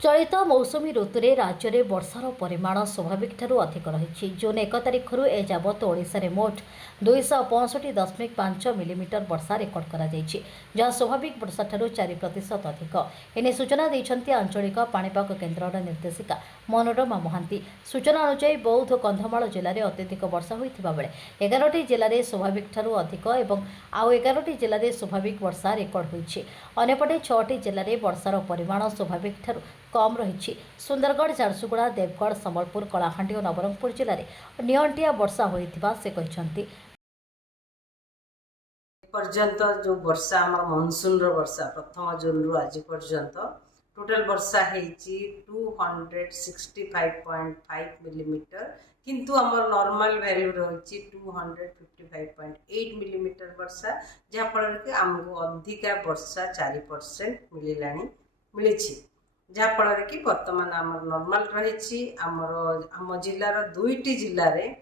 चलित मौसुमी ऋतु में राज्य में वर्षार परिमाण स्वाभाविक ठारू अधिक रही। जून 1 तारिख एजावत ओडिशा रे मोट 265.5 मिलीमीटर वर्षा रेकर्ड करा जायछि, जहाँ स्वाभाविक वर्षा ठारू 4% अधिक। एने सूचना देइछन्ति आंचलिक पाणीपाग केन्द्रर निर्देशिका मनोरमा महांती। सूचना अनुसार बौद्ध कंधमाल जिले में अत्यधिक वर्षा होइथिबा बेले 11टी जिले में स्वाभाविक ठारू अधिक एवं आउ 11टी जिले में स्वाभाविक वर्षा रेकर्ड होइछि। अन्यपटे 6टी जिले में वर्षार परिमाण स्वाभाविक ठारू कम रही। सुंदरगढ़, झारसुगुड़ा, देवगढ़, संबलपुर, कलाहांडी और नवरंगपुर जिले में नियंटिया वर्षा होइथिबा से कहछन्ति। पर्यंत जो वर्षा आम मनसून वर्षा प्रथम जून रु आज पर्यंत टोटल वर्षा हेची 265.5 मिलीमीटर, किंतु आमर नॉर्मल वैल्यू रही 255.8 मिलीमीटर वर्षा, जहाँफल कि आमको अधिका वर्षा 4% मिली जहाँफल कि बर्तमान आमर नॉर्मल रही। आम जिलार 2टी जिले में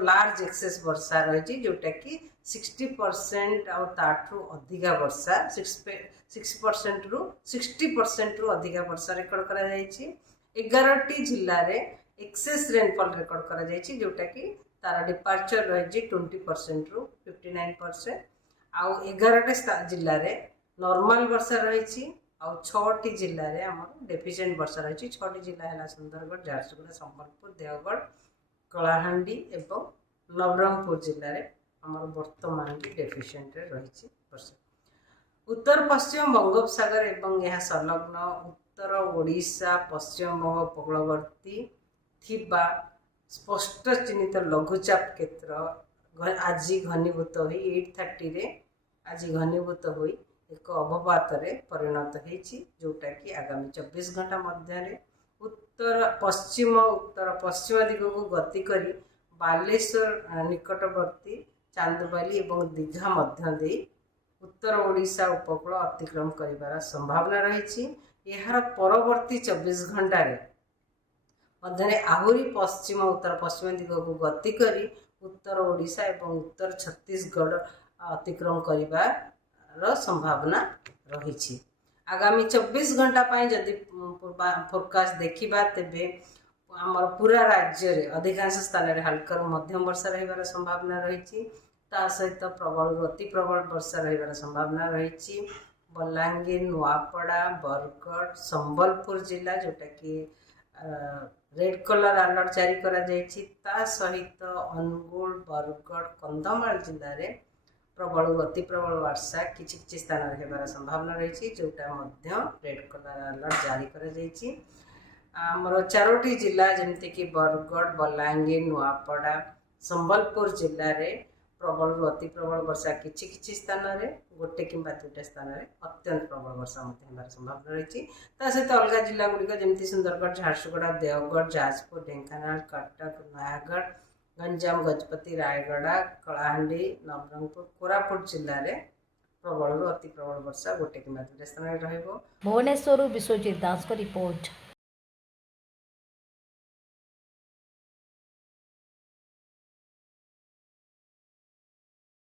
लार्ज एक्सेस वर्षा रही, जोटा कि 60% आउ ताठू अधिका वर्षा 6% रु 60% रु अधिका वर्षा रेकर्ड करा जायछि। 11टी जिल्ला रे एक्सेस रेनफॉल रेकर्ड करा जायछि, जोटा कि तार डिपार्चर रही 20% रु 59%। आउ 11टी जिल्ला रे नॉर्मल वर्षा रही आउ 6टी जिल्ला रे हमर डेफिशिएंट वर्षा रही। 6टी जिल्ला है सुंदरगढ़, झारसुगुड़ा, संबलपुर, देवगढ़, कलाहांडी एवं नवरंगपुर जिले में आमर वर्तमान की डेफिशिएंट रही वर्षा। उत्तर पश्चिम बंगोपसागर एवं यह संलग्न उत्तर ओडिशा, पश्चिम बंग उपकूलवर्ती थिबा स्पष्ट चिन्हित लघुचाप क्षेत्र आज घनीभूत हो 8:30 रे आज घनीभूत हो एक अवपात परिणत होती, जोटा कि आगामी 24 घंटा मध्य उत्तर पश्चिम दिग को गति करी बालेश्वर निकटवर्ती चांदबाली एवं दीघा मध्य दे उत्तर ओडिशा उपकूल अतिक्रम करिवार संभावना रही। यार परवर्ती 24 घंटा मध्य आहुरी उत्तर पश्चिम दिग को गति करी उत्तर ओडिशा एवं उत्तर छत्तीसगढ़ अतिक्रम करिवार संभावना रही। आगामी 24 घंटा जदि फोरकास्ट देखा तेबे आमर पूरा राज्य रे अधिकांश स्थान रे हल्का मध्यम वर्षा रहिबार संभावना रही। सहित प्रबल अति प्रबल वर्षा रहिबार संभावना रही। बलांगीर, नुआपड़ा, बरगढ़, संबलपुर जिला जोटा कि रेड कलर अलर्ट जारी करा जायछि, ता सहित अनुगुल, बरगढ़, कंधमाल जिले में प्रबल अति प्रबल वर्षा किछि स्थान होबार संभावना रही, जोटा मध्य रेड कलर अलर्ट जारी करा जायछि। आमर 4टी जिला जमती कि बरगढ़, बलांगीर, नुआपड़ा, संबलपुर जिले में प्रबल अति प्रबल वर्षा किछि स्थान गोटे किंबा 2टा स्थान अत्यंत प्रबल वर्षा होबार संभावना रही। सहित अलग जिला गुड़िक जमती सुंदरगढ़, झारसुगुड़ा, देवगढ़, जाजपुर, ढेंकानाल, कटक, नयागढ़, गंजाम, गजपति, रायगढ़, कलाहांडी, नवरंगपुर, कोरापुट जिले में प्रबल अति प्रबल वर्षा गोटे किंबा 2टा स्थान रहिबो। भुवनेश्वर विश्वजीत दास को रिपोर्ट।